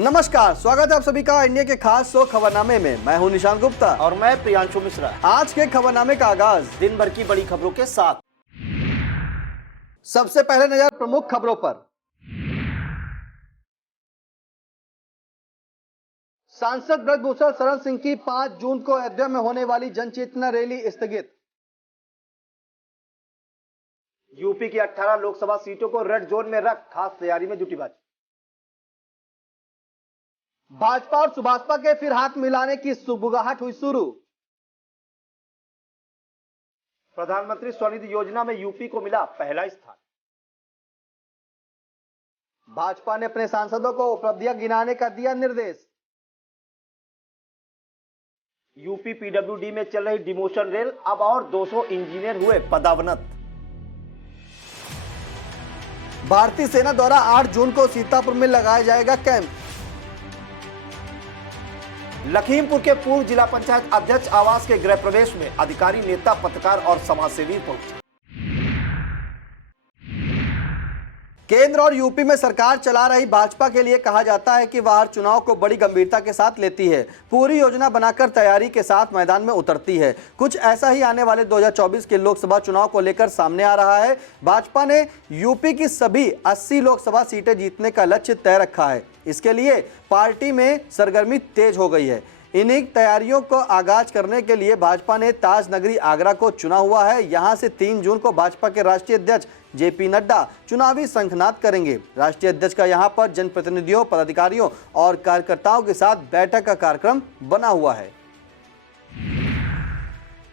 नमस्कार, स्वागत है आप सभी का इंडिया के खास शो खबरनामे में। मैं हूं निशान गुप्ता और मैं प्रियांशु मिश्रा। आज के खबरनामे का आगाज दिन भर की बड़ी खबरों के साथ। सबसे पहले नजर प्रमुख खबरों पर। सांसद ब्रजभूषण शरण सिंह की 5 जून को अयोध्या में होने वाली जनचेतना रैली स्थगित। यूपी की 18 लोकसभा सीटों को रेड जोन में रख खास तैयारी में जुटी भाजपा। भाजपा और सुभाषपा के फिर हाथ मिलाने की सुगबुगाहट हुई शुरू। प्रधानमंत्री स्वनिधि योजना में यूपी को मिला पहला स्थान। भाजपा ने अपने सांसदों को उपलब्धियां गिनाने का दिया निर्देश। यूपी पीडब्ल्यूडी में चल रही डिमोशन रेल, अब और 200 इंजीनियर हुए पदावनत। भारतीय सेना द्वारा 8 जून को सीतापुर में लगाया जाएगा कैंप। लखीमपुर के पूर्व जिला पंचायत अध्यक्ष आवास के गृह प्रवेश में अधिकारी, नेता, पत्रकार और समाजसेवी पहुंचे। केंद्र और यूपी में सरकार चला रही भाजपा के लिए कहा जाता है कि वह हर चुनाव को बड़ी गंभीरता के साथ लेती है, पूरी योजना बनाकर तैयारी के साथ मैदान में उतरती है। कुछ ऐसा ही आने वाले 2024 के लोकसभा चुनाव को लेकर सामने आ रहा है। भाजपा ने यूपी की सभी 80 लोकसभा सीटें जीतने का लक्ष्य तय रखा है। इसके लिए पार्टी में सरगर्मी तेज हो गई है। इन्हीं तैयारियों को आगाज करने के लिए भाजपा ने ताज नगरी आगरा को चुना हुआ है। यहां से 3 जून को भाजपा के राष्ट्रीय अध्यक्ष जेपी नड्डा चुनावी शंखनाद करेंगे। राष्ट्रीय अध्यक्ष का यहां पर जनप्रतिनिधियों, पदाधिकारियों और कार्यकर्ताओं के साथ बैठक का कार्यक्रम बना हुआ है।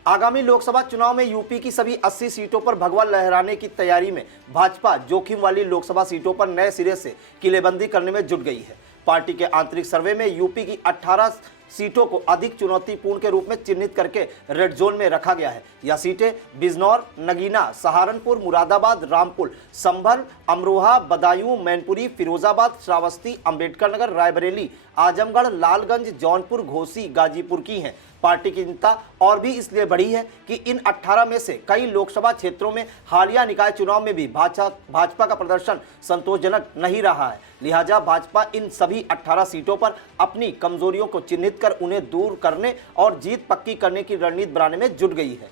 आगामी लोकसभा चुनाव में यूपी की सभी 80 सीटों पर भगवा लहराने की तैयारी में भाजपा जोखिम वाली लोकसभा सीटों पर नए सिरे से किलेबंदी करने में जुट गई है। पार्टी के आंतरिक सर्वे में यूपी की 18 सीटों को अधिक चुनौतीपूर्ण के रूप में चिन्हित करके रेड जोन में रखा गया है। यह सीटें बिजनौर, नगीना, सहारनपुर, मुरादाबाद, रामपुर, संभल, अमरोहा, बदायूं, मैनपुरी, फिरोजाबाद, श्रावस्ती, अंबेडकर नगर, रायबरेली, आजमगढ़, लालगंज, जौनपुर, घोसी, गाजीपुर की हैं। पार्टी की चिंता और भी इसलिए बढ़ी है कि इन 18 में से कई लोकसभा क्षेत्रों में हालिया निकाय चुनाव में भी भाजपा का प्रदर्शन संतोषजनक नहीं रहा है। लिहाजा भाजपा इन सभी 18 सीटों पर अपनी कमजोरियों को चिन्हित कर उन्हें दूर करने और जीत पक्की करने की रणनीति बनाने में जुट गई है।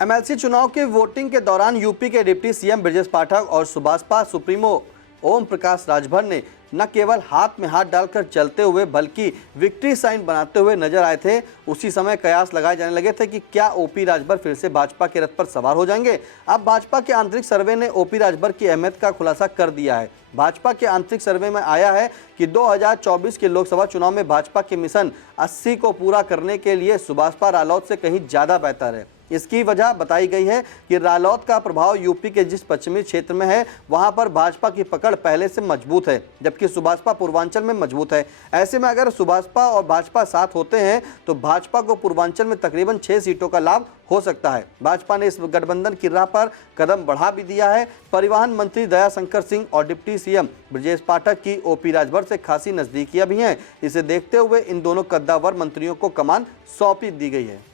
एमएलसी चुनाव के वोटिंग के दौरान यूपी के डिप्टी सीएम ब्रजेश पाठक और सुभाषपा सुप्रीमो ओम प्रकाश राजभर ने न केवल हाथ में हाथ डालकर चलते हुए बल्कि विक्ट्री साइन बनाते हुए नजर आए थे। उसी समय कयास लगाए जाने लगे थे कि क्या ओपी राजभर फिर से भाजपा के रथ पर सवार हो जाएंगे। अब भाजपा के आंतरिक सर्वे ने ओपी राजभर की अहमियत का खुलासा कर दिया है। भाजपा के आंतरिक सर्वे में आया है कि 2024 के लोकसभा चुनाव में भाजपा के मिशन 80 को पूरा करने के लिए सुभाषपा रालोद से कहीं ज्यादा बेहतर है। इसकी वजह बताई गई है कि रालोद का प्रभाव यूपी के जिस पश्चिमी क्षेत्र में है वहां पर भाजपा की पकड़ पहले से मजबूत है, जबकि सुभाषपा पूर्वांचल में मजबूत है। ऐसे में अगर सुभाषपा और भाजपा साथ होते हैं तो भाजपा को पूर्वांचल में तकरीबन 6 सीटों का लाभ हो सकता है। भाजपा ने इस गठबंधन की राह पर कदम बढ़ा भी दिया है। परिवहन मंत्री दयाशंकर सिंह और डिप्टी सीएम ब्रजेश पाठक की ओपी राजभर से खासी नजदीकियां भी हैं। इसे देखते हुए इन दोनों कद्दावर मंत्रियों को कमान सौंपी दी गई है।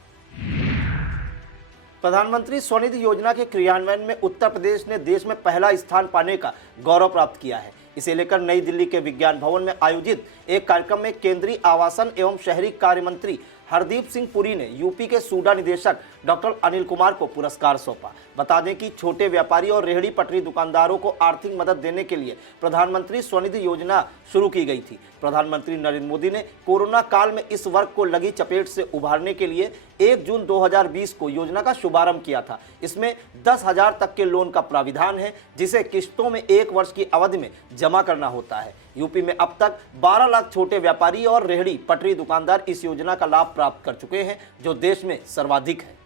प्रधानमंत्री स्वनिधि योजना के क्रियान्वयन में उत्तर प्रदेश ने देश में पहला स्थान पाने का गौरव प्राप्त किया है। इसे लेकर नई दिल्ली के विज्ञान भवन में आयोजित एक कार्यक्रम में केंद्रीय आवासन एवं शहरी कार्य मंत्री हरदीप सिंह पुरी ने यूपी के सूडा निदेशक डॉक्टर अनिल कुमार को पुरस्कार सौंपा। बता दें कि छोटे व्यापारी और रेहड़ी पटरी दुकानदारों को आर्थिक मदद देने के लिए प्रधानमंत्री स्वनिधि योजना शुरू की गई थी। प्रधानमंत्री नरेंद्र मोदी ने कोरोना काल में इस वर्ग को लगी चपेट से उभारने के लिए 1 जून 2020 को योजना का शुभारंभ किया था। इसमें 10,000 तक के लोन का प्राविधान है, जिसे किस्तों में 1 वर्ष की अवधि में जमा करना होता है। यूपी में अब तक 12 लाख छोटे व्यापारी और रेहड़ी पटरी दुकानदार इस योजना का लाभ प्राप्त कर चुके हैं, जो देश में सर्वाधिक है।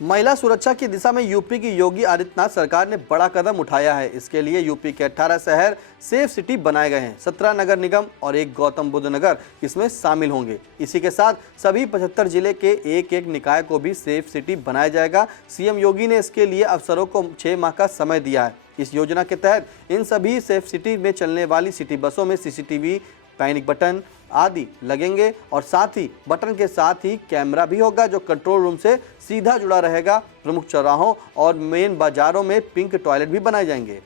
महिला सुरक्षा की दिशा में यूपी की योगी आदित्यनाथ सरकार ने बड़ा कदम उठाया है। इसके लिए यूपी के 18 शहर सेफ सिटी बनाए गए हैं। 17 नगर निगम और 1 गौतम बुद्ध नगर इसमें शामिल होंगे। इसी के साथ सभी 75 जिले के एक निकाय को भी सेफ सिटी बनाया जाएगा। सीएम योगी ने इसके लिए अफसरों को 6 माह का समय दिया है। इस योजना के तहत इन सभी सेफ सिटी में चलने वाली सिटी बसों में सीसीटीवी, पैनिक बटन आदि लगेंगे और साथ ही बटन के साथ ही कैमरा भी होगा जो कंट्रोल रूम से सीधा जुड़ा रहेगा। प्रमुख चौराहों और मेन बाजारों में पिंक टॉयलेट भी बनाए जाएंगे।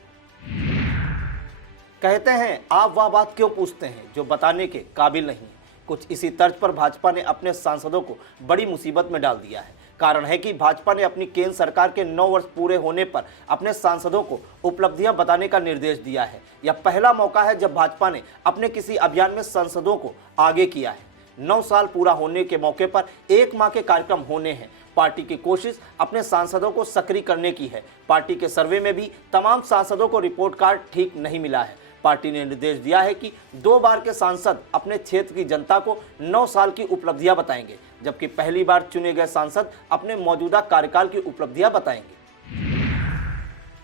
कहते हैं आप वह बात क्यों पूछते हैं जो बताने के काबिल नहीं है। कुछ इसी तर्ज पर भाजपा ने अपने सांसदों को बड़ी मुसीबत में डाल दिया है। कारण है कि भाजपा ने अपनी केंद्र सरकार के 9 वर्ष पूरे होने पर अपने सांसदों को उपलब्धियां बताने का निर्देश दिया है। यह पहला मौका है जब भाजपा ने अपने किसी अभियान में सांसदों को आगे किया है। 9 साल पूरा होने के मौके पर 1 माह के कार्यक्रम होने हैं। पार्टी की कोशिश अपने सांसदों को सक्रिय करने की है। पार्टी के सर्वे में भी तमाम सांसदों को रिपोर्ट कार्ड ठीक नहीं मिला है। पार्टी ने निर्देश दिया है कि 2 बार के सांसद अपने क्षेत्र की जनता को 9 साल की उपलब्धियां बताएंगे, जबकि पहली बार चुने गए सांसद अपने मौजूदा कार्यकाल की उपलब्धियां बताएंगे।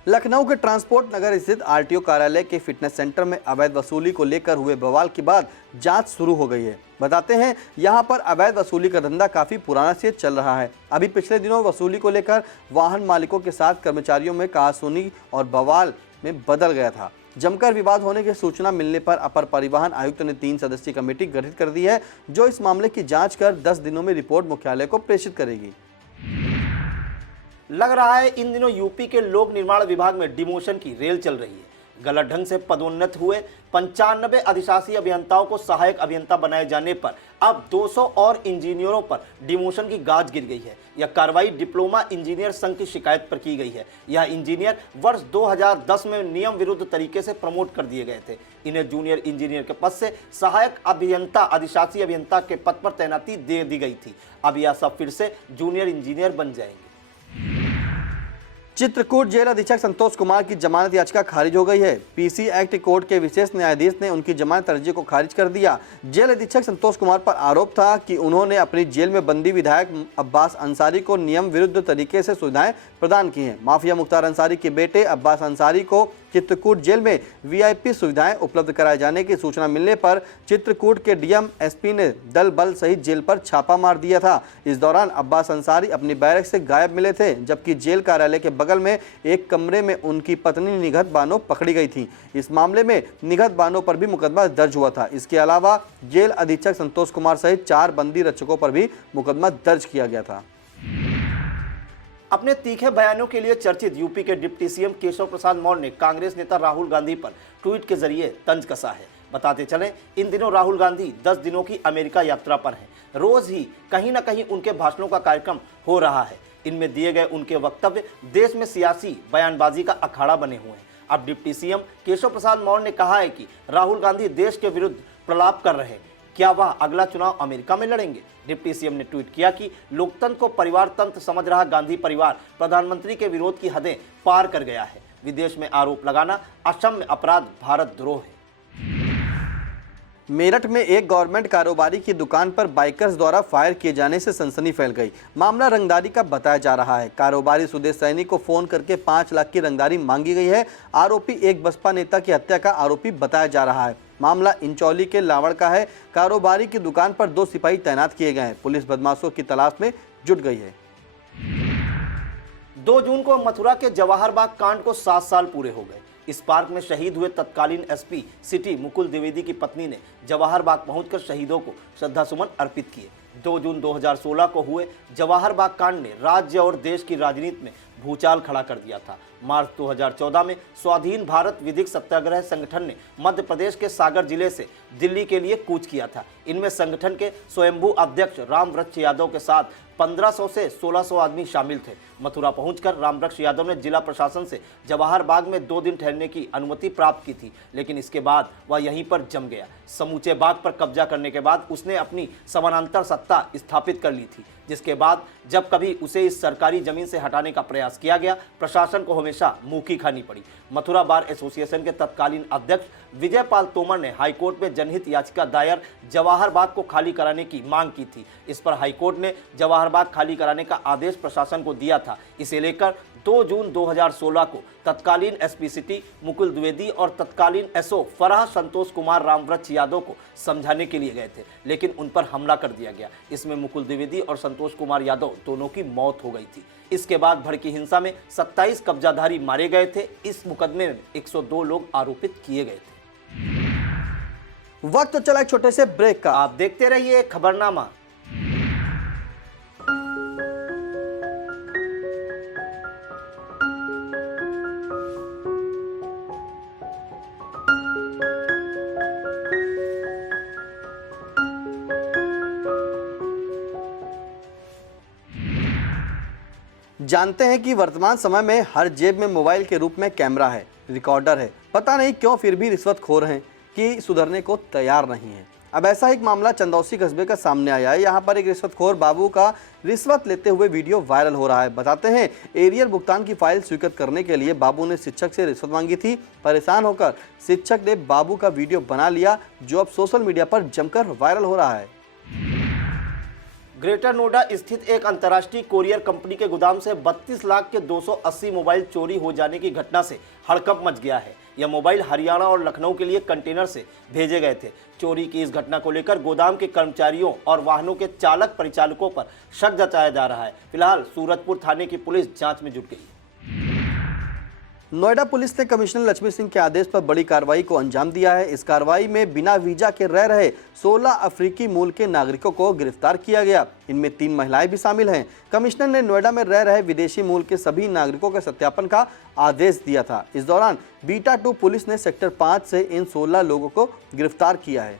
लखनऊ के ट्रांसपोर्ट नगर स्थित आरटीओ कार्यालय के फिटनेस सेंटर में अवैध वसूली को लेकर हुए बवाल के बाद जांच शुरू हो गई है। बताते हैं यहां पर अवैध वसूली का धंधा काफी पुराना से चल रहा है। अभी पिछले दिनों वसूली को लेकर वाहन मालिकों के साथ कर्मचारियों में कहासुनी और बवाल में बदल गया था। जमकर विवाद होने की सूचना मिलने पर अपर परिवहन आयुक्त ने 3 सदस्यीय कमेटी गठित कर दी है, जो इस मामले की जांच कर 10 दिनों में रिपोर्ट मुख्यालय को प्रेषित करेगी। लग रहा है इन दिनों यूपी के लोक निर्माण विभाग में डिमोशन की रेल चल रही है। गलत ढंग से पदोन्नत हुए 95 अधिशासी अभियंताओं को सहायक अभियंता बनाए जाने पर अब 200 और इंजीनियरों पर डिमोशन की गाज गिर गई है। यह कार्रवाई डिप्लोमा इंजीनियर संघ की शिकायत पर की गई है। यह इंजीनियर वर्ष 2010 में नियम विरुद्ध तरीके से प्रमोट कर दिए गए थे। इन्हें जूनियर इंजीनियर के पद से सहायक अभियंता अधिशासी अभियंता के पद पर तैनाती दे दी गई थी। अब यह सब फिर से जूनियर इंजीनियर बन जाएंगे। चित्रकूट जेल अधीक्षक संतोष कुमार की जमानत याचिका खारिज हो गई है। पीसी एक्ट कोर्ट के विशेष न्यायाधीश ने उनकी जमानत अर्जी को खारिज कर दिया। जेल अधीक्षक संतोष कुमार पर आरोप था कि उन्होंने अपनी जेल में बंदी विधायक अब्बास अंसारी को नियम विरुद्ध तरीके से सुविधाएं प्रदान की हैं। माफिया मुख्तार अंसारी के बेटे अब्बास अंसारी को चित्रकूट जेल में वीआईपी सुविधाएं उपलब्ध कराए जाने की सूचना मिलने पर चित्रकूट के डीएम एसपी ने दल बल सहित जेल पर छापा मार दिया था। इस दौरान अब्बास अंसारी अपनी बैरक से गायब मिले थे, जबकि जेल कार्यालय के बगल में एक कमरे में उनकी पत्नी निगहत बानो पकड़ी गई थी। इस मामले में निगहत बानो पर भी मुकदमा दर्ज हुआ था। इसके अलावा जेल अधीक्षक संतोष कुमार सहित 4 बंदी रक्षकों पर भी मुकदमा दर्ज किया गया था। अपने तीखे बयानों के लिए चर्चित यूपी के डिप्टी सीएम केशव प्रसाद मौर्य ने कांग्रेस नेता राहुल गांधी पर ट्वीट के जरिए तंज कसा है। बताते चलें, इन दिनों राहुल गांधी 10 दिनों की अमेरिका यात्रा पर हैं। रोज ही कहीं न कहीं उनके भाषणों का कार्यक्रम हो रहा है। इनमें दिए गए उनके वक्तव्य देश में सियासी बयानबाजी का अखाड़ा बने हुए हैं। अब डिप्टी सीएम केशव प्रसाद मौर्य ने कहा है कि राहुल गांधी देश के विरुद्ध प्रलाप कर रहे हैं। क्या वह अगला चुनाव अमेरिका में लड़ेंगे? डिप्टी सीएम ने ट्वीट किया कि लोकतंत्र को परिवार तंत्र समझ रहा गांधी परिवार प्रधानमंत्री के विरोध की हदें पार कर गया है। विदेश में आरोप लगाना अक्षम्य अपराध, भारत द्रोह है। मेरठ में एक गवर्नमेंट कारोबारी की दुकान पर बाइकर्स द्वारा फायर किए जाने से सनसनी फैल गई। मामला रंगदारी का बताया जा रहा है। कारोबारी सुदेश सैनी को फोन करके 5 लाख की रंगदारी मांगी गई है। आरोपी एक बसपा नेता की हत्या का आरोपी बताया जा रहा है। मामला इंचौली के लावड़ का है। कारोबारी की दुकान पर 2 सिपाही तैनात किए गए हैं। पुलिस बदमाशों की तलाश में जुट गई है। 2 जून को मथुरा के जवाहर बाग कांड को 7 साल पूरे हो गए। इस पार्क में शहीद हुए तत्कालीन एसपी सिटी मुकुल द्विवेदी की पत्नी ने जवाहर बाग पहुंचकर शहीदों को श्रद्धासुमन अर्पित किए। 2 जून 2016 को हुए जवाहर बाग कांड ने राज्य और देश की राजनीति में भूचाल खड़ा कर दिया था। मार्च 2014 में स्वाधीन भारत विधिक सत्याग्रह संगठन ने मध्य प्रदेश के सागर जिले से दिल्ली के लिए कूच किया था। इनमें संगठन के स्वयंभू अध्यक्ष रामवृक्ष यादव के साथ 1500 से 1600 आदमी शामिल थे। मथुरा पहुंचकर रामवृक्ष यादव ने जिला प्रशासन से जवाहर बाग में 2 दिन ठहरने की अनुमति प्राप्त की थी, लेकिन इसके बाद वह यहीं पर जम गया। समूचे बाग पर कब्जा करने के बाद उसने अपनी समानांतर सत्ता स्थापित कर ली थी, जिसके बाद जब कभी उसे इस सरकारी जमीन से हटाने का प्रयास किया गया, प्रशासन को हमेशा मुंह की खानी पड़ी। मथुरा बार एसोसिएशन के तत्कालीन अध्यक्ष विजय पाल तोमर ने हाईकोर्ट में जनहित याचिका दायर जवाहर बाग को खाली कराने की मांग की थी। इस पर हाईकोर्ट ने जवाहर बाग खाली कराने का आदेश प्रशासन को दिया था। इसे लेकर 2 जून 2016 को तत्कालीन एसपी सिटी मुकुल द्विवेदी और तत्कालीन एसओ फराह संतोष कुमार रामवृक्ष यादव को समझाने के लिए गए थे, लेकिन उन पर हमला कर दिया गया। इसमें मुकुल द्विवेदी और संतोष कुमार यादव दोनों की मौत हो गई थी। इसके बाद भड़की हिंसा में 27 कब्जाधारी मारे गए थे। इस मुकदमे में 102 लोग आरोपित किए गए थे। वक्त तो चला एक छोटे से ब्रेक का। आप देखते रहिए खबरनामा। जानते हैं कि वर्तमान समय में हर जेब में मोबाइल के रूप में कैमरा है, रिकॉर्डर है। पता नहीं क्यों फिर भी रिश्वतखोर हैं कि सुधरने को तैयार नहीं है। अब ऐसा एक मामला चंदौसी कस्बे का सामने आया है। यहाँ पर एक रिश्वतखोर बाबू का रिश्वत लेते हुए वीडियो वायरल हो रहा है। बताते हैं एरियर भुगतान की फाइल स्वीकृत करने के लिए बाबू ने शिक्षक से रिश्वत मांगी थी। परेशान होकर शिक्षक ने बाबू का वीडियो बना लिया, जो अब सोशल मीडिया पर जमकर वायरल हो रहा है। ग्रेटर नोएडा स्थित एक अंतर्राष्ट्रीय कोरियर कंपनी के गोदाम से 32 लाख के 280 मोबाइल चोरी हो जाने की घटना से हड़कंप मच गया है। यह मोबाइल हरियाणा और लखनऊ के लिए कंटेनर से भेजे गए थे। चोरी की इस घटना को लेकर गोदाम के कर्मचारियों और वाहनों के चालक परिचालकों पर शक जताया जा रहा है। फिलहाल सूरजपुर थाने की पुलिस जांच में जुट गई है। नोएडा पुलिस ने कमिश्नर लक्ष्मी सिंह के आदेश पर बड़ी कार्रवाई को अंजाम दिया है। इस कार्रवाई में बिना वीजा के रह रहे 16 अफ्रीकी मूल के नागरिकों को गिरफ्तार किया गया। इनमें 3 महिलाएं भी शामिल हैं। कमिश्नर ने नोएडा में रह रहे विदेशी मूल के सभी नागरिकों के सत्यापन का आदेश दिया था। इस दौरान बीटा 2 पुलिस ने सेक्टर 5 से इन 16 लोगों को गिरफ्तार किया है।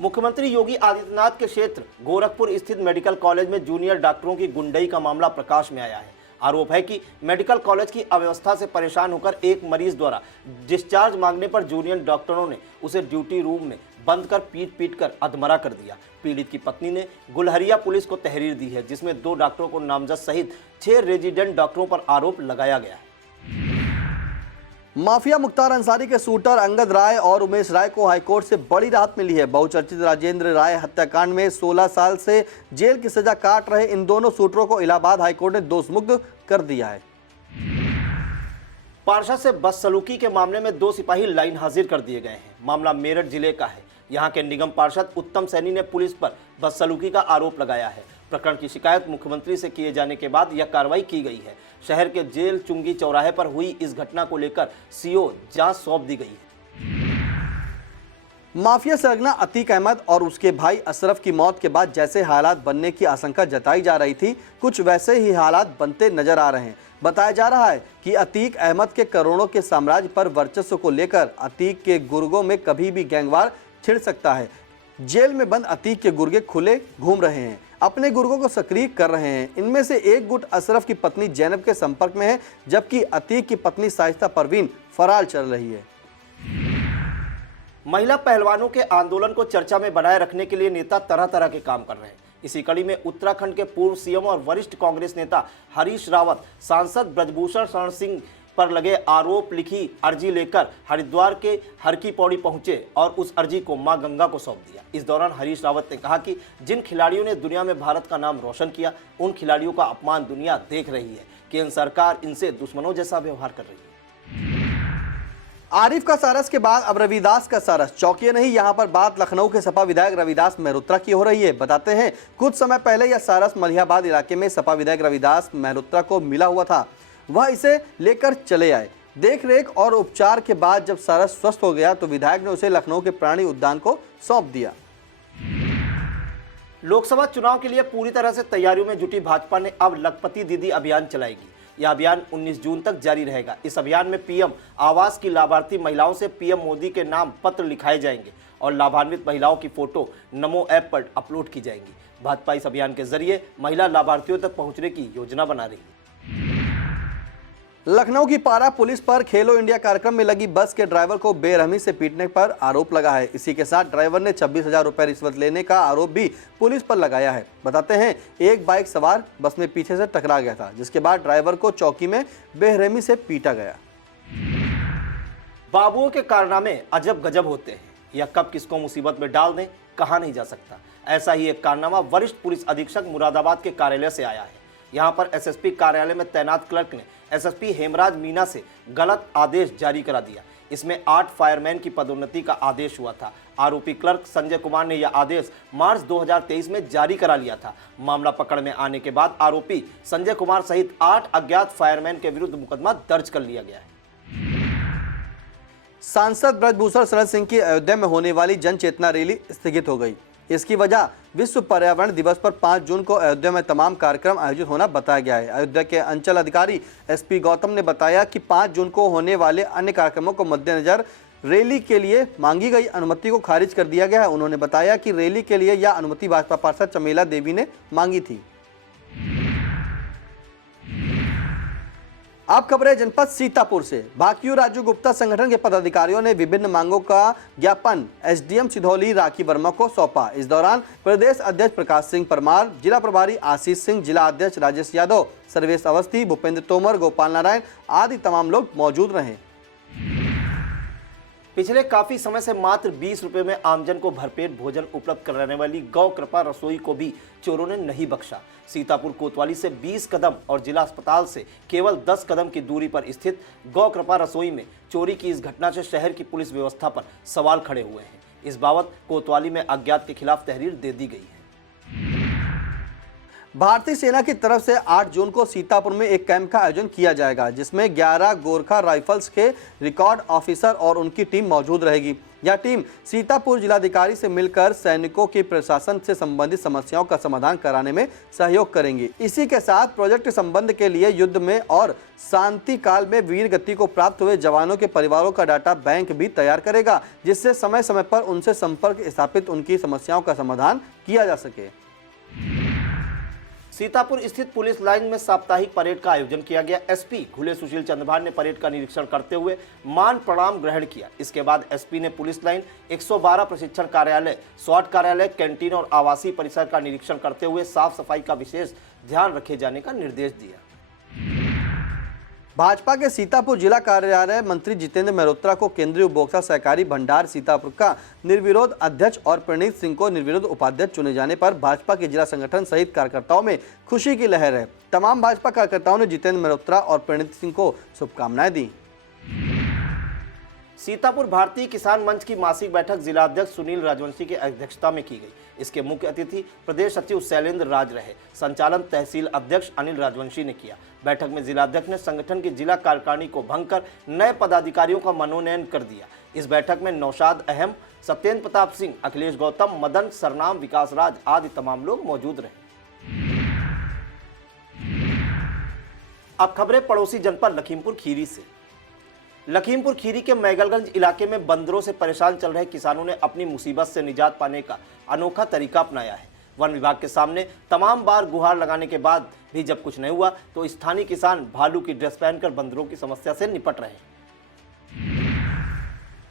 मुख्यमंत्री योगी आदित्यनाथ के क्षेत्र गोरखपुर स्थित मेडिकल कॉलेज में जूनियर डॉक्टरों की गुंडई का मामला प्रकाश में आया है। आरोप है कि मेडिकल कॉलेज की अव्यवस्था से परेशान होकर एक मरीज द्वारा डिस्चार्ज मांगने पर जूनियर डॉक्टरों ने उसे ड्यूटी रूम में बंद कर पीट कर अधमरा कर दिया। पीड़ित की पत्नी ने गुलहरिया पुलिस को तहरीर दी है, जिसमें 2 डॉक्टरों को नामजद सहित 6 रेजिडेंट डॉक्टरों पर आरोप लगाया गया है। माफिया मुख्तार अंसारी के शूटर अंगद राय और उमेश राय को हाईकोर्ट से बड़ी राहत मिली है। बहुचर्चित राजेंद्र राय हत्याकांड में 16 साल से जेल की सजा काट रहे इन दोनों शूटरों को इलाहाबाद हाईकोर्ट ने दोषमुक्त कर दिया है। पार्षद से बदसलूकी के मामले में 2 सिपाही लाइन हाजिर कर दिए गए हैं। मामला मेरठ जिले का है। यहाँ के निगम पार्षद उत्तम सैनी ने पुलिस पर बदसलूकी का आरोप लगाया है। प्रकरण की शिकायत मुख्यमंत्री से किए जाने के बाद यह कार्रवाई की गई है। शहर के जेल चुंगी चौराहे पर हुई इस घटना को लेकर सीओ जांच सौंप दी गई है। माफिया सरगना अतीक अहमद और उसके भाई अशरफ की मौत के बाद जैसे हालात बनने की आशंका जताई जा रही थी, कुछ वैसे ही हालात बनते नजर आ रहे हैं। बताया जा रहा है कि अतीक अहमद के करोड़ों के साम्राज्य पर वर्चस्व को लेकर अतीक के गुर्गों में कभी भी गैंगवार छिड़ सकता है। जेल में बंद अतीक के गुर्गे खुले घूम रहे हैं, अपने गुर्गों को सक्रिय कर रहे हैं। इनमें से एक गुट अशरफ की पत्नी जैनब के संपर्क में है, जबकि अतीक की पत्नी शाइस्ता परवीन फरार चल रही है। महिला पहलवानों के आंदोलन को चर्चा में बनाए रखने के लिए नेता तरह तरह के काम कर रहे हैं। इसी कड़ी में उत्तराखंड के पूर्व सीएम और वरिष्ठ कांग्रेस नेता हरीश रावत सांसद ब्रजभूषण शरण सिंह पर लगे आरोप लिखी अर्जी लेकर हरिद्वार के हर की पौड़ी पहुंचे और उस अर्जी को मां गंगा को सौंप दिया। इस दौरान हरीश रावत ने कहा कि जिन खिलाड़ियों ने दुनिया में भारत का नाम रोशन किया, उन खिलाड़ियों का अपमान दुनिया देख रही है। केंद्र सरकार इनसे दुश्मनों जैसा व्यवहार कर रही है। आरिफ का सारस के बाद अब रविदास का सारस। चौंकिए नहीं, यहाँ पर बात लखनऊ के सपा विधायक रविदास मेहरोत्रा की हो रही है। बताते हैं कुछ समय पहले यह सारस मलिहाबाद इलाके में सपा विधायक रविदास मेहरोत्रा को मिला हुआ था। वह इसे लेकर चले आए। देख रेख और उपचार के बाद जब सारस स्वस्थ हो गया तो विधायक ने उसे लखनऊ के प्राणी उद्यान को सौंप दिया। लोकसभा चुनाव के लिए पूरी तरह से तैयारियों में जुटी भाजपा ने अब लखपति दीदी अभियान चलाएगी। यह अभियान 19 जून तक जारी रहेगा। इस अभियान में पीएम आवास की लाभार्थी महिलाओं से पीएम मोदी के नाम पत्र लिखाए जाएंगे और लाभान्वित महिलाओं की फोटो नमो ऐप पर अपलोड की जाएंगी। भाजपा इस अभियान के जरिए महिला लाभार्थियों तक पहुंचने की योजना बना रही है। लखनऊ की पारा पुलिस पर खेलो इंडिया कार्यक्रम में लगी बस के ड्राइवर को बेरहमी से पीटने पर आरोप लगा है। इसी के साथ ड्राइवर ने 26,000 रुपए रिश्वत लेने का आरोप भी पुलिस पर लगाया है। बताते हैं एक बाइक सवार बस में पीछे से टकरा गया था, जिसके बाद ड्राइवर को चौकी में बेरहमी से पीटा गया। बाबुओं के कारनामे अजब गजब होते हैं। यह कब किसको मुसीबत में डाल दें कहा नहीं जा सकता। ऐसा ही एक कारनामा वरिष्ठ पुलिस अधीक्षक मुरादाबाद के कार्यालय से आया है। यहाँ पर एसएसपी कार्यालय में तैनात क्लर्क ने एसएसपी हेमराज मीना से गलत आदेश जारी करा दिया। इसमें 8 फायरमैन की पदोन्नति का आदेश हुआ था। आरोपी क्लर्क संजय कुमार ने यह आदेश मार्च 2023 में जारी करा लिया था। मामला पकड़ में आने के बाद आरोपी संजय कुमार सहित 8 अज्ञात फायरमैन के विरुद्ध मुकदमा दर्ज कर लिया गया है। सांसद ब्रजभूषण शरण सिंह की अयोध्या में होने वाली जन चेतना रैली स्थगित हो गई। इसकी वजह विश्व पर्यावरण दिवस पर 5 जून को अयोध्या में तमाम कार्यक्रम आयोजित होना बताया गया है। अयोध्या के अंचल अधिकारी एसपी गौतम ने बताया कि 5 जून को होने वाले अन्य कार्यक्रमों को मद्देनजर रैली के लिए मांगी गई अनुमति को खारिज कर दिया गया है। उन्होंने बताया कि रैली के लिए यह अनुमति भाजपा पार्षद चमेला देवी ने मांगी थी। आप खबरें जनपद सीतापुर से। भाकियू राजू गुप्ता संगठन के पदाधिकारियों ने विभिन्न मांगों का ज्ञापन एसडीएम सिधौली राखी वर्मा को सौंपा। इस दौरान प्रदेश अध्यक्ष प्रकाश सिंह परमार, जिला प्रभारी आशीष सिंह, जिला अध्यक्ष राजेश यादव, सर्वेश अवस्थी, भूपेंद्र तोमर, गोपाल नारायण आदि तमाम लोग मौजूद रहे। पिछले काफी समय से मात्र 20 रुपए में आमजन को भरपेट भोजन उपलब्ध कराने वाली गौ कृपा रसोई को भी चोरों ने नहीं बख्शा। सीतापुर कोतवाली से 20 कदम और जिला अस्पताल से केवल 10 कदम की दूरी पर स्थित गौ कृपा रसोई में चोरी की इस घटना से शहर की पुलिस व्यवस्था पर सवाल खड़े हुए हैं। इस बाबत कोतवाली में अज्ञात के खिलाफ तहरीर दे दी गई है। भारतीय सेना की तरफ से 8 जून को सीतापुर में एक कैंप का आयोजन किया जाएगा, जिसमें 11 गोरखा राइफल्स के रिकॉर्ड ऑफिसर और उनकी टीम मौजूद रहेगी। यह टीम सीतापुर जिलाधिकारी से मिलकर सैनिकों की प्रशासन से संबंधित समस्याओं का समाधान कराने में सहयोग करेंगी। इसी के साथ प्रोजेक्ट संबंध के लिए युद्ध में और शांति काल में वीर गति को प्राप्त हुए जवानों के परिवारों का डाटा बैंक भी तैयार करेगा, जिससे समय समय पर उनसे संपर्क स्थापित उनकी समस्याओं का समाधान किया जा सके। सीतापुर स्थित पुलिस लाइन में साप्ताहिक परेड का आयोजन किया गया। एसपी खुले सुशील चंद्रभान ने परेड का निरीक्षण करते हुए मान प्रणाम ग्रहण किया। इसके बाद एसपी ने पुलिस लाइन 112 प्रशिक्षण कार्यालय, स्वाट कार्यालय, कैंटीन और आवासीय परिसर का निरीक्षण करते हुए साफ सफाई का विशेष ध्यान रखे जाने का निर्देश दिया। भाजपा के सीतापुर जिला कार्यालय मंत्री जितेंद्र मेहरोत्रा को केंद्रीय उपभोक्ता सहकारी भंडार सीतापुर का निर्विरोध अध्यक्ष और प्रणीत सिंह को निर्विरोध उपाध्यक्ष चुने जाने पर भाजपा के जिला संगठन सहित कार्यकर्ताओं में खुशी की लहर है। तमाम भाजपा कार्यकर्ताओं ने जितेंद्र मेहरोत्रा और प्रणीत सिंह को शुभकामनाएं दी। सीतापुर भारतीय किसान मंच की मासिक बैठक जिलाध्यक्ष सुनील राजवंशी की अध्यक्षता में की गई। इसके मुख्य अतिथि प्रदेश सचिव शैलेंद्र राज रहे। संचालन तहसील अध्यक्ष अनिल राजवंशी ने किया। बैठक में जिलाध्यक्ष ने संगठन की जिला कार्यकारिणी को भंग कर नए पदाधिकारियों का मनोनयन कर दिया। इस बैठक में नौशाद अहम, सत्येंद्र प्रताप सिंह, अखिलेश गौतम, मदन सरनाम, विकास राज आदि तमाम लोग मौजूद रहे। अब खबरें पड़ोसी जनपद लखीमपुर खीरी से। लखीमपुर खीरी के मैगलगंज इलाके में बंदरों से परेशान चल रहे किसानों ने अपनी मुसीबत से निजात पाने का अनोखा तरीका अपनाया है। वन विभाग के सामने तमाम बार गुहार लगाने के बाद भी जब कुछ नहीं हुआ तो स्थानीय किसान भालू की ड्रेस पहनकर बंदरों की समस्या से निपट रहे हैं।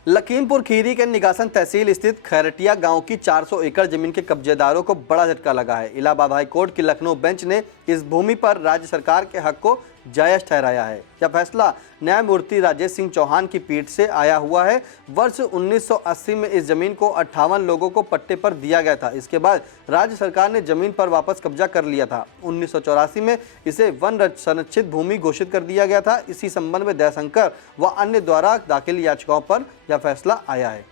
लखीमपुर खीरी के निगासन तहसील स्थित खैरटिया गांव की 400 एकड़ जमीन के कब्जेदारों को बड़ा झटका लगा है। इलाहाबाद हाई कोर्ट की लखनऊ बेंच ने इस भूमि पर राज्य सरकार के हक को जायज ठहराया है। यह फैसला न्यायमूर्ति राजेश सिंह चौहान की पीठ से आया हुआ है। वर्ष 1980 में इस जमीन को 58 लोगों को पट्टे पर दिया गया था। इसके बाद राज्य सरकार ने जमीन पर वापस कब्जा कर लिया था। 1984 में इसे वन संरक्षित भूमि घोषित कर दिया गया था। इसी संबंध में दयाशंकर व अन्य द्वारा दाखिल याचिकाओं पर यह फैसला आया है।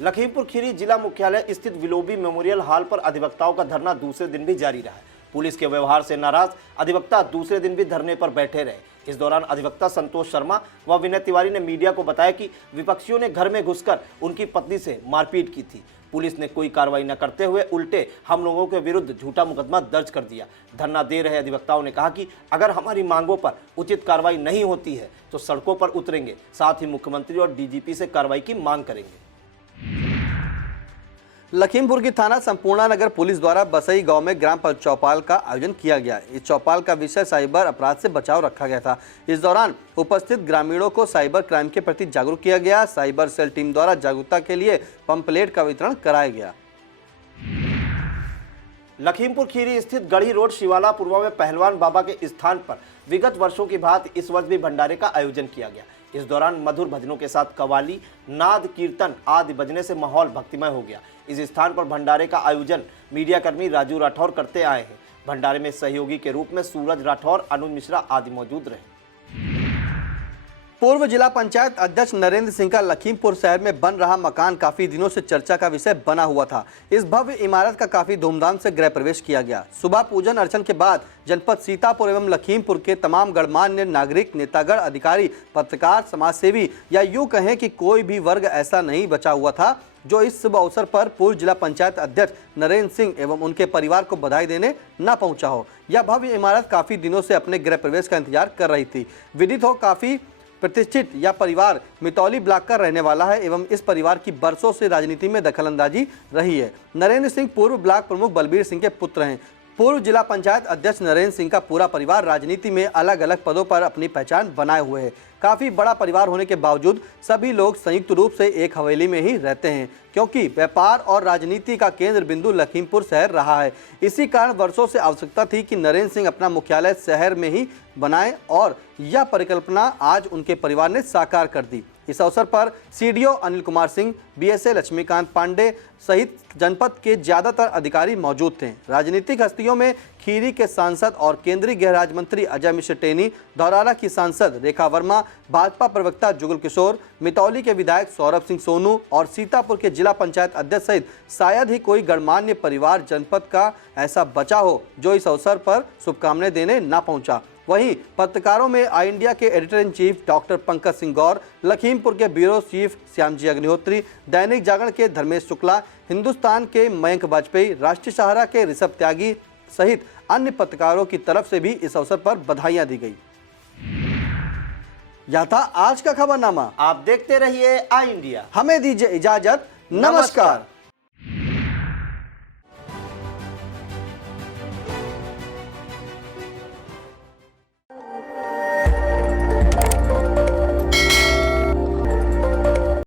लखीमपुर खीरी जिला मुख्यालय स्थित विलोबी मेमोरियल हॉल पर अधिवक्ताओं का धरना दूसरे दिन भी जारी रहा। पुलिस के व्यवहार से नाराज अधिवक्ता दूसरे दिन भी धरने पर बैठे रहे। इस दौरान अधिवक्ता संतोष शर्मा व विनय तिवारी ने मीडिया को बताया कि विपक्षियों ने घर में घुसकर उनकी पत्नी से मारपीट की थी। पुलिस ने कोई कार्रवाई न करते हुए उल्टे हम लोगों के विरुद्ध झूठा मुकदमा दर्ज कर दिया। धरना दे रहे अधिवक्ताओं ने कहा कि अगर हमारी मांगों पर उचित कार्रवाई नहीं होती है तो सड़कों पर उतरेंगे, साथ ही मुख्यमंत्री और डीजीपी से कार्रवाई की मांग करेंगे। लखीमपुर की थाना संपूर्णा नगर पुलिस द्वारा बसई गांव में ग्राम चौपाल का आयोजन किया गया। इस चौपाल का विषय साइबर अपराध से बचाव रखा गया था। इस दौरान उपस्थित ग्रामीणों को साइबर क्राइम के प्रति जागरूक किया गया। साइबर सेल टीम द्वारा जागरूकता के लिए पंपलेट का वितरण कराया गया। लखीमपुर खीरी स्थित गढ़ी रोड शिवाला पूर्वा में पहलवान बाबा के स्थान पर विगत वर्षों की भांति इस वर्ष भी भंडारे का आयोजन किया गया। इस दौरान मधुर भजनों के साथ कव्वाली, नाद, कीर्तन आदि बजने से माहौल भक्तिमय हो गया। इस स्थान पर भंडारे का आयोजन मीडियाकर्मी राजू राठौर करते आए हैं। भंडारे में सहयोगी के रूप में सूरज राठौर, अनुज मिश्रा आदि मौजूद रहे। पूर्व जिला पंचायत अध्यक्ष नरेंद्र सिंह का लखीमपुर शहर में बन रहा मकान काफी दिनों से चर्चा का विषय बना हुआ था। इस भव्य इमारत का काफी धूमधाम से गृह प्रवेश किया गया। सुबह पूजन अर्चन के बाद जनपद सीतापुर एवं लखीमपुर के तमाम गणमान्य नागरिक, नेतागण, अधिकारी, पत्रकार, समाजसेवी या यूं कहें कि कोई भी वर्ग ऐसा नहीं बचा हुआ था जो इस शुभ अवसर पर पूर्व जिला पंचायत अध्यक्ष नरेंद्र सिंह एवं उनके परिवार को बधाई देने न पहुंचा हो। यह भव्य इमारत काफी दिनों से अपने गृह प्रवेश का इंतजार कर रही थी। विदित हो काफी प्रतिष्ठित यह परिवार मितौली ब्लॉक का रहने वाला है एवं इस परिवार की बरसों से राजनीति में दखलंदाजी रही है। नरेंद्र सिंह पूर्व ब्लॉक प्रमुख बलबीर सिंह के पुत्र हैं। पूर्व जिला पंचायत अध्यक्ष नरेंद्र सिंह का पूरा परिवार राजनीति में अलग अलग पदों पर अपनी पहचान बनाए हुए है। काफी बड़ा परिवार होने के बावजूद सभी लोग संयुक्त रूप से एक हवेली में ही रहते हैं, क्योंकि व्यापार और राजनीति का केंद्र बिंदु लखीमपुर शहर रहा है। इसी कारण वर्षों से आवश्यकता थी कि नरेंद्र सिंह अपना मुख्यालय शहर में ही बनाएं और यह परिकल्पना आज उनके परिवार ने साकार कर दी। इस अवसर पर सीडीओ अनिल कुमार सिंह, बीएसए लक्ष्मीकांत पांडे सहित जनपद के ज्यादातर अधिकारी मौजूद थे। राजनीतिक हस्तियों में खीरी के सांसद और केंद्रीय गृह राज्य मंत्री अजय मिश्र टेनी, धौराला की सांसद रेखा वर्मा, भाजपा प्रवक्ता जुगल किशोर, मितौली के विधायक सौरभ सिंह सोनू और सीतापुर के जिला पंचायत अध्यक्ष सहित शायद ही कोई गणमान्य परिवार जनपद का ऐसा बचा हो जो इस अवसर पर शुभकामनाएं देने न पहुंचा। वहीं पत्रकारों में आई इंडिया के editor in chief doctor Pankaj Singh Gaur, Lakhimpur के ब्यूरो चीफ श्यामजी अग्निहोत्री, दैनिक जागरण के धर्मेश शुक्ला, हिंदुस्तान के मयंक वाजपेयी, राष्ट्रीय सहारा के ऋषभ त्यागी सहित अन्य पत्रकारों की तरफ से भी इस अवसर पर बधाइयां दी गई। यह था आज का खबरनामा। आप देखते रहिए आई इंडिया। हमें दीजिए इजाजत। नमस्कार।